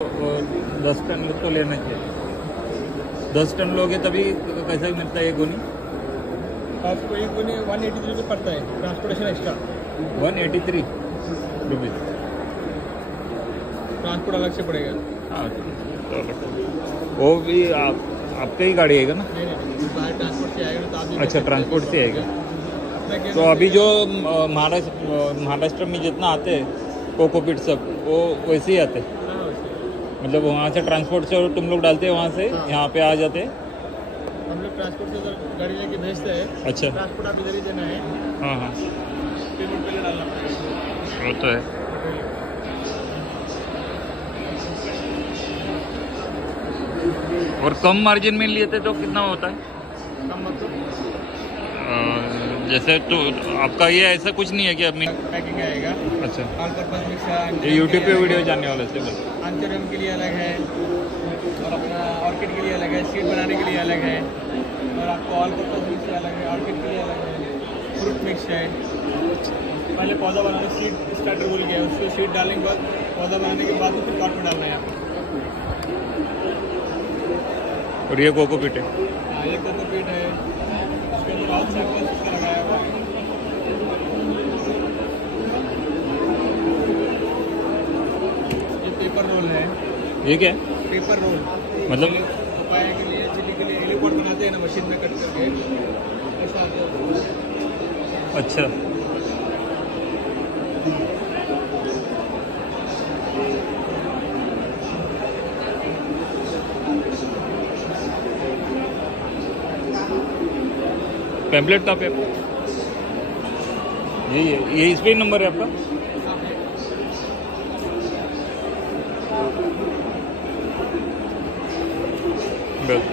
10 ton तो लेना चाहिए। 10 टन लोगे तभी कैसा मिलता है ये गोनी? आपको एक गोनी 183 रुपये पड़ता है, ट्रांसपोर्टेशन एक्स्ट्रा 183 रुपीज़, ट्रांसपोर्ट अलग से पड़ेगा। हाँ वो भी आपका ही गाड़ी आएगा ना? नहीं, बाहर ट्रांसपोर्ट से आएगा तो आप भी। अच्छा, ट्रांसपोर्ट से आएगा। तो अभी जो महाराष्ट्र में जितना आते हैं कोकोपीट सब, वो वैसे ही आते हैं? मतलब वहाँ से ट्रांसपोर्ट से तुम लोग डालते हैं, वहाँ से यहाँ पे आ जाते हैं? हम लोग ट्रांसपोर्ट से गाड़ी लेके भेजते हैं। अच्छा, ट्रांसपोर्ट आप इधर ही देना है। हाँ हाँ, पेमेंट पहले डालना पड़ेगा। वो तो है। और कम मार्जिन में लिए थे तो कितना होता है? कम मतलब जैसे तो आपका ये ऐसा कुछ नहीं है कि अभी पैकिंग आएगा। अच्छा, ऑल पर्पस मिक्सर ये यूट्यूब पे वीडियो जाने वाले थे बस। आंचोरियम के लिए अलग है, और अपना ऑर्किड के लिए अलग है, सीड बनाने के लिए अलग है, और आपको ऑल पर्पस मिक्स अलग है, ऑर्किड के लिए अलग है, फ्रूट मिक्स है। पहले पौधा बनाने सीड स्टार्टर बोल गया, उसको सीड डालने के बाद पौधा बनाने के बाद फिर पॉट में डालना है आपको। और ये कोकोपीट है? हाँ, ये कोकोपीट है, उसके अंदर ऑल सैंपल्स उसका लगाया हुआ है। ये पेपर रोल है। ये क्या है? पेपर रोल मतलब पपाया के लिए, चिली के लिए एलिपोर्ट बनाते हैं ना, मशीन में कट करके ऐसा। अच्छा, पैम्पलेट कहाँ पे आपका? यही है, ये इस पे ही नंबर है आपका? बस।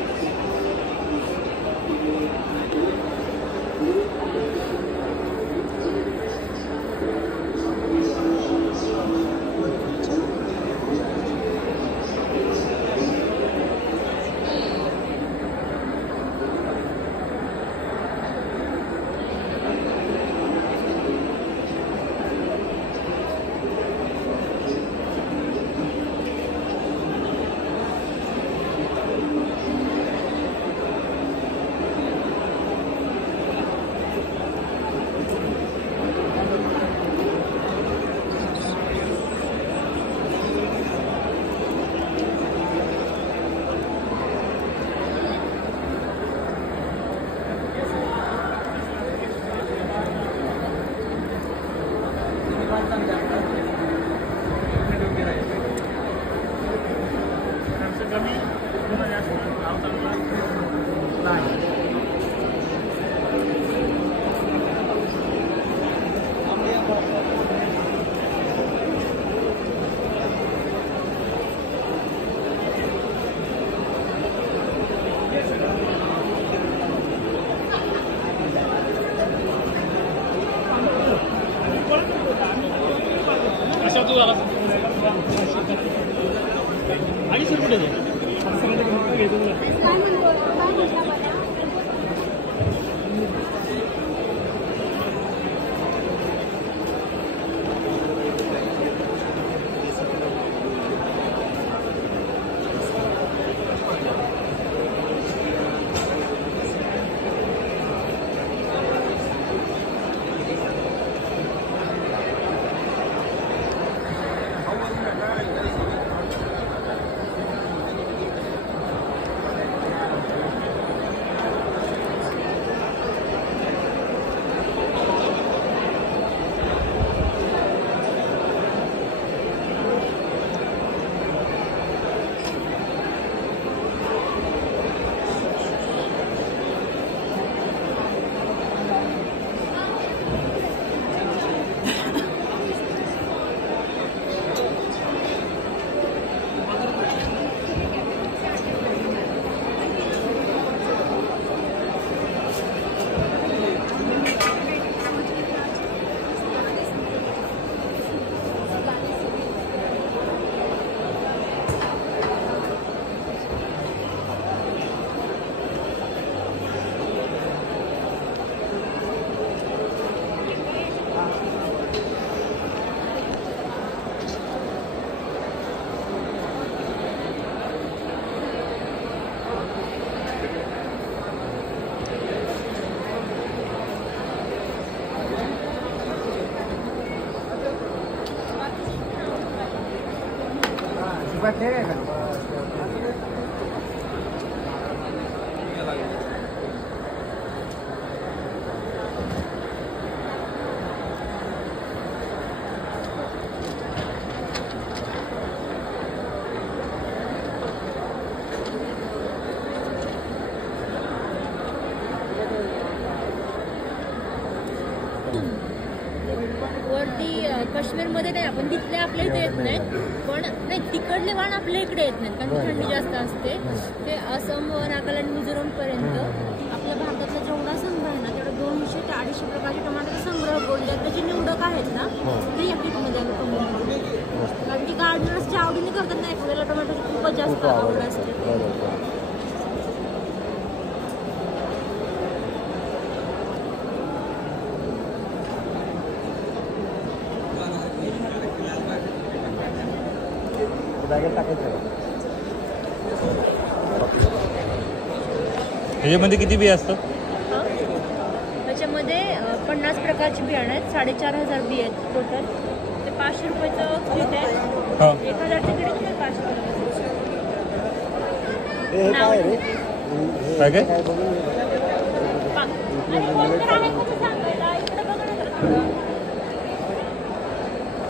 वरती काश्मीरमध्ये नाही, आपण तिथले आपल्या इथे येत नाहीत, पण नाही तिकडले वाण आपल्या इकडे येत नाहीत कारण की थंडी जास्त असते. ते आसाम, नागालँड, मिझोरम पर्यंत आपल्या भारतातला जेवढा संग्रह आहे ना तेवढा 200 ते 250 प्रकारचे टमाट्याचा संग्रह करून त्यातले जे निवडक आहेत ना ते या किटमध्ये आम्ही कमी कारण की गार्डनर्सच्या आवडीने करतात नाही, एखाद्याला टोमॅटोची खूपच जास्त आवड असते. ह्याच्यामध्ये किती बिया असतात? त्याच्यामध्ये 50 प्रकारची बियाणं आहेत, 4500 बी आहेत टोटल. ते 500 रुपयाचं किट आहे. 1000चं किट आहे, 500 काय काय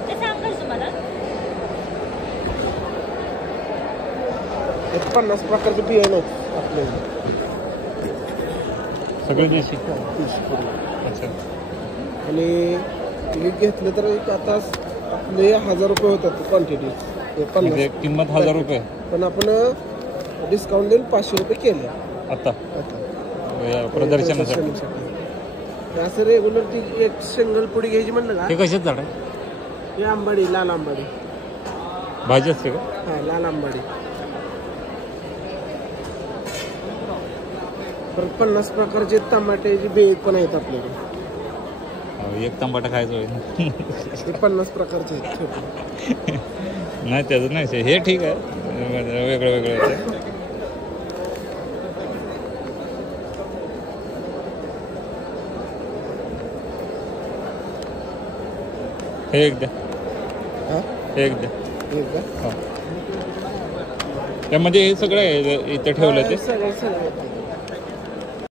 ते सांगाल तुम्हाला 50 प्रकारचे बियाणे आहेत आपल्याला सगळे देशी. अच्छा. आणि हे घेतलं तर एक आता आपले 1000 रुपये होतात क्वांटिटी. म्हणजे किंमत 1000 रुपये, पण आपण डिस्काउंट देऊन 500 रुपये केले आता प्रदर्शनासाठी. असं रेग्युलर ती एक सिंगल पुडी घ्यायची म्हणलं का? हे कशाच झाड आहे? हे आंबाडी, लाल आंबाडी भाजी असते का? हा, लाल आंबाडी. परत 50 प्रकारचे टमाट्याची बे पण आहेत आपल्याकडे. एक टमाटा खायचं होईल. हे 50 प्रकारचे आहेत छोटे. नाही त्याचं नाही, हे ठीक आहे, वेगळं वेगळं आहे. हे एक द्या. हा, हे एक द्या. हे का? हा. त्यामध्ये हे सगळं आहे इथे ठेवलं ते. सगळं